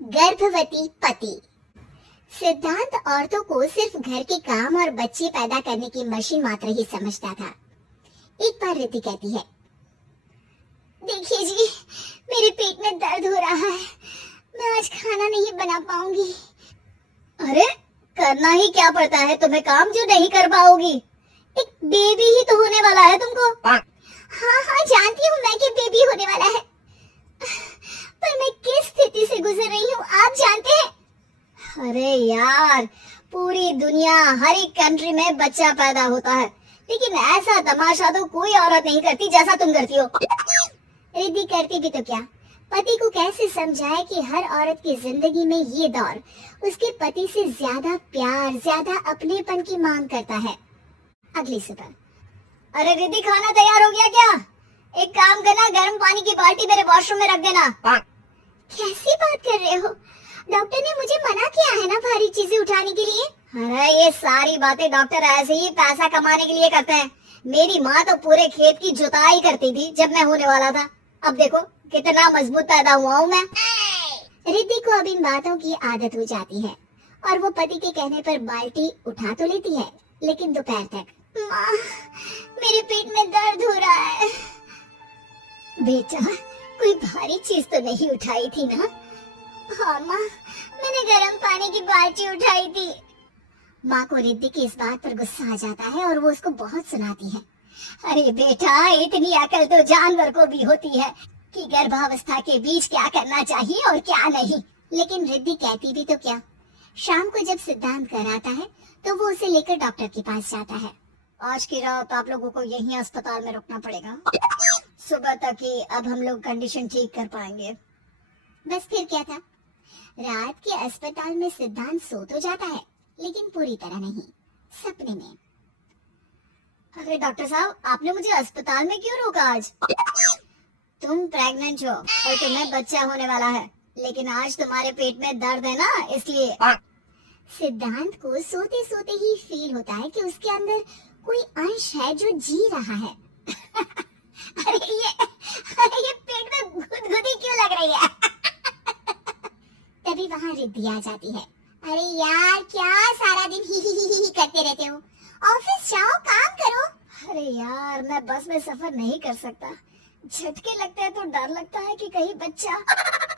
गर्भवती पति। सिद्धांत औरतों को सिर्फ घर के काम और बच्चे पैदा करने की मशीन मात्र ही समझता था। एक बार रिद्धि कहती है, देखिए जी, मेरे पेट में दर्द हो रहा है, मैं आज खाना नहीं बना पाऊंगी। अरे करना ही क्या पड़ता है तुम्हें काम जो नहीं कर पाओगी? एक बेबी ही तो होने वाला है तुमको। हाँ हाँ जानती हूँ मैं कि बेबी होने वाला है, पर मैं किस स्थिति से गुजर रही हूँ आप जानते हैं? अरे यार, पूरी दुनिया हर एक कंट्री में बच्चा पैदा होता है, लेकिन ऐसा तमाशा तो कोई औरत नहीं करती जैसा तुम करती हो। रिद्धि करती भी तो क्या, पति को कैसे समझाए कि हर औरत की जिंदगी में ये दौर उसके पति से ज्यादा प्यार, ज्यादा अपनेपन की मांग करता है। अगली सुबह, अरे रिद्धि, खाना तैयार हो गया क्या? एक काम करना, गर्म पानी की बाल्टी मेरे वॉशरूम में रख देना। कैसी बात कर रहे हो? डॉक्टर ने मुझे मना किया है ना भारी चीजें उठाने के लिए। अरे ये सारी बातें डॉक्टर ऐसे ही पैसा कमाने के लिए करते हैं। मेरी माँ तो पूरे खेत की जुताई करती थी जब मैं होने वाला था। अब देखो कितना मजबूत पैदा हुआ हूँ मैं। रिद्धि को अब इन बातों की आदत हो जाती है और वो पति के कहने पर बाल्टी उठा तो लेती है, लेकिन दोपहर तक, माँ मेरे पेट में दर्द हो रहा है। बेटा, कोई भारी चीज तो नहीं उठाई थी ना? हाँ माँ, मैंने गर्म पानी की बाल्टी उठाई थी। माँ को रिद्धि की इस बात पर गुस्सा आ जाता है और वो उसको बहुत सुनाती है। अरे बेटा, इतनी अकल तो जानवर को भी होती है कि गर्भावस्था के बीच क्या करना चाहिए और क्या नहीं। लेकिन रिद्धि कहती भी तो क्या। शाम को जब सिद्धांत घर आता है तो वो उसे लेकर डॉक्टर के पास जाता है। आज की रात आप लोगों को यहीं अस्पताल में रुकना पड़ेगा, सुबह तक ही अब हम लोग कंडीशन ठीक कर पाएंगे। बस फिर क्या था, रात के अस्पताल में सिद्धांत सो तो जाता है, लेकिन पूरी तरह नहीं, सपने में। अरे डॉक्टर साहब, आपने मुझे अस्पताल में क्यों रोका आज? तुम प्रेग्नेंट हो और तुम्हें बच्चा होने वाला है, लेकिन आज तुम्हारे पेट में दर्द है ना, इसलिए। सिद्धांत को सोते सोते ही फील होता है कि उसके अंदर कोई अंश है जो जी रहा है। अरे ये पेट में गुदगुदी क्यों लग रही है? तभी वहाँ रिद्धि आ जाती है। अरे यार, क्या सारा दिन ही करते रहते हो? ऑफिस जाओ, काम करो। अरे यार, मैं बस में सफर नहीं कर सकता, झटके लगते हैं तो डर लगता है कि कहीं बच्चा।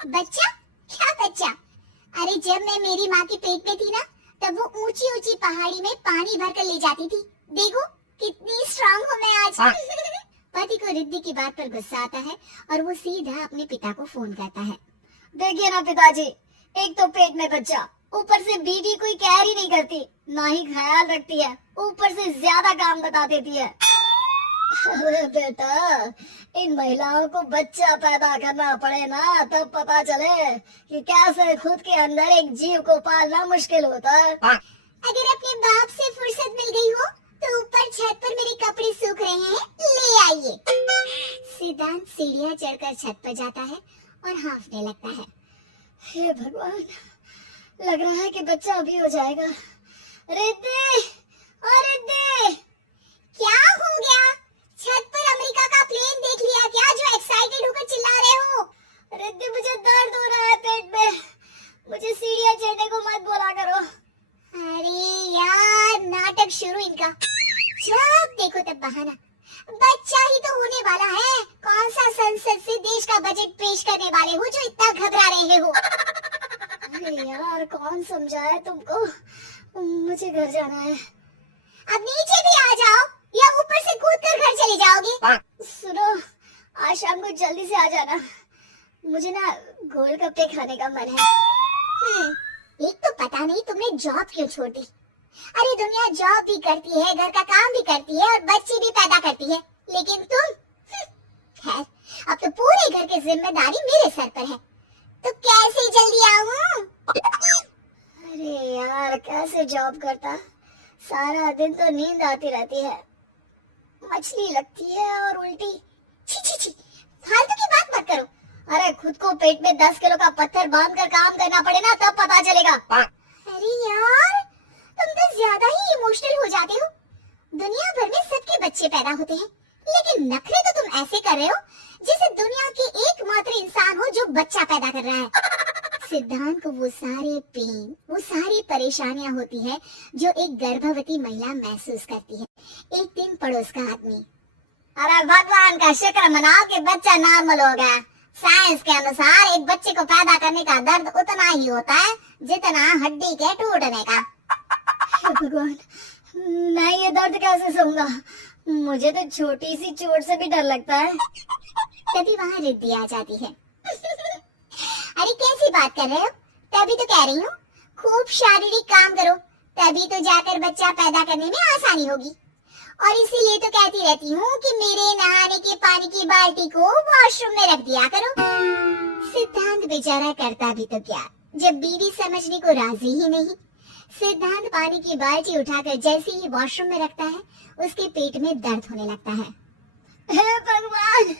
बच्चा? क्या बच्चा? अरे जब मैं मेरी माँ के पेट में थी ना, तब वो ऊंची ऊंची पहाड़ी में पानी भर कर ले जाती थी। देखो कितनी स्ट्रांग हूँ मैं आज। पति को रिद्धि की बात पर गुस्सा आता है और वो सीधा अपने पिता को फोन करता है। देखिए ना पिताजी, एक तो पेट में बच्चा, ऊपर से बीवी कोई केयर ही नहीं करती, ना ही ख्याल रखती है, ऊपर से ज्यादा काम बता देती है। अरे बेटा, इन महिलाओं को बच्चा पैदा करना पड़े ना, तब पता चले कि कैसे खुद के अंदर एक जीव को पालना मुश्किल होता है। अगर अपने बाप से फुर्सत मिल गई हो तो ऊपर छत पर मेरे कपड़े सूख रहे हैं, ले आइए। सिद्धांत सीढ़ियां चढ़कर छत पर जाता है और हांफने लगता है। हे भगवान, लग रहा है कि बच्चा अभी हो जाएगा। रिद्धि, ओ रिद्धि, क्या हो गया? छत पर अमेरिका का प्लेन देख लिया क्या जो एक्साइटेड होकर चिल्ला रहे हो? रिद्धि, मुझे दर्द हो रहा है पेट में, मुझे सीढ़ियां चढ़ने को मत बोला करो। अरे यार, नाटक शुरू इनका, जब देखो तब बहाना। बच्चा ही तो होने वाला है, कौन सा संसद से देश का बजट पेश करने वाले हो जो इतना घबरा रहे हो? अरे यार, कौन समझाए तुमको, मुझे घर जाना है। अब नीचे भी आ जाओ या ऊपर से कूद कर घर चले जाओगे? सुनो, आज शाम को जल्दी से आ जाना, मुझे ना गोलगप्पे खाने का मन है। एक तो पता नहीं तुमने जॉब क्यों छोड़ दी। अरे दुनिया जॉब भी करती है, घर का काम भी करती है और बच्चे भी पैदा करती है, लेकिन तुम, खैर अब तो पूरे घर की जिम्मेदारी मेरे सर पर है, तो कैसे जल्दी आऊं? अरे यार, कैसे जॉब करता, सारा दिन तो नींद आती रहती है, मछली लगती है और उल्टी। छी छी छी, फालतू की बात मत करो। अरे खुद को पेट में 10 किलो का पत्थर बांधकर काम करना पड़े ना, तब पता चलेगा। अरे यार, तुम तो ज्यादा ही इमोशनल हो जाते हो। दुनिया भर में सबके बच्चे पैदा होते हैं, लेकिन नखरे तो तुम ऐसे कर रहे हो जैसे दुनिया के एकमात्र इंसान हो जो बच्चा पैदा कर रहा है। सिद्धांत को वो सारे पेन, वो सारी परेशानियां होती है जो एक गर्भवती महिला महसूस करती है। एक दिन पड़ोस का आदमी, अरे भगवान का शुक्र मनाओ कि बच्चा नॉर्मल हो गया। साइंस के अनुसार एक बच्चे को पैदा करने का दर्द उतना ही होता है जितना हड्डी के टूटने का। भगवान, मैं ये दर्द कैसे सहूंगा? मुझे तो छोटी सी चोट से भी डर लगता है। तभी वहाँ रिद्धि आ जाती है। अरे कैसी बात कर रहे हो? तभी तो कह रही हूँ, खूब शारीरिक काम करो, तभी तो जाकर बच्चा पैदा करने में आसानी होगी। और इसीलिए तो कहती रहती हूँ कि मेरे नहाने के पानी की बाल्टी को वॉशरूम में रख दिया करो। सिद्धांत बेचारा करता भी तो क्या, जब बीवी समझने को राजी ही नहीं। सिद्धांत पानी की बाल्टी उठाकर जैसे ही वॉशरूम में रखता है, उसके पेट में दर्द होने लगता है। हे भगवान,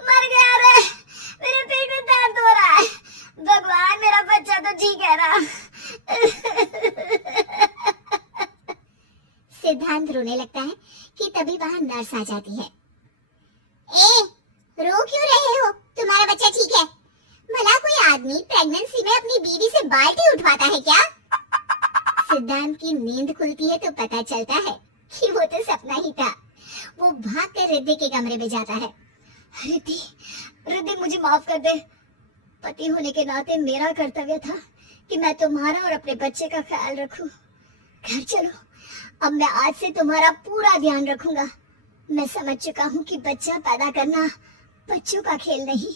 मर गया रे, मेरे पेट में दर्द हो रहा है। भगवान, मेरा बच्चा तो ठीक है ना? सिद्धांत रोने लगता है कि तभी वहाँ नर्स आ जाती है। ए, रो क्यों रहे हो? तुम्हारा बच्चा ठीक है? भला कोई आदमी प्रेगनेंसी में अपनी बीवी से बाल्टी उठवाता है क्या? सिद्धांत की नींद खुलती है तो पता चलता है कि वो तो सपना ही था। वो भागकर रिद्धि के कमरे में जाता है। रिद्धि, रिद्धि मुझे माफ कर दे। पति होने के नाते मेरा कर्तव्य था कि मैं तुम्हारा और अपने बच्चे का ख्याल रखूं। घर चलो, अब मैं आज से तुम्हारा पूरा ध्यान रखूंगा। मैं समझ चुका हूँ कि बच्चा पैदा करना बच्चों का खेल नहीं,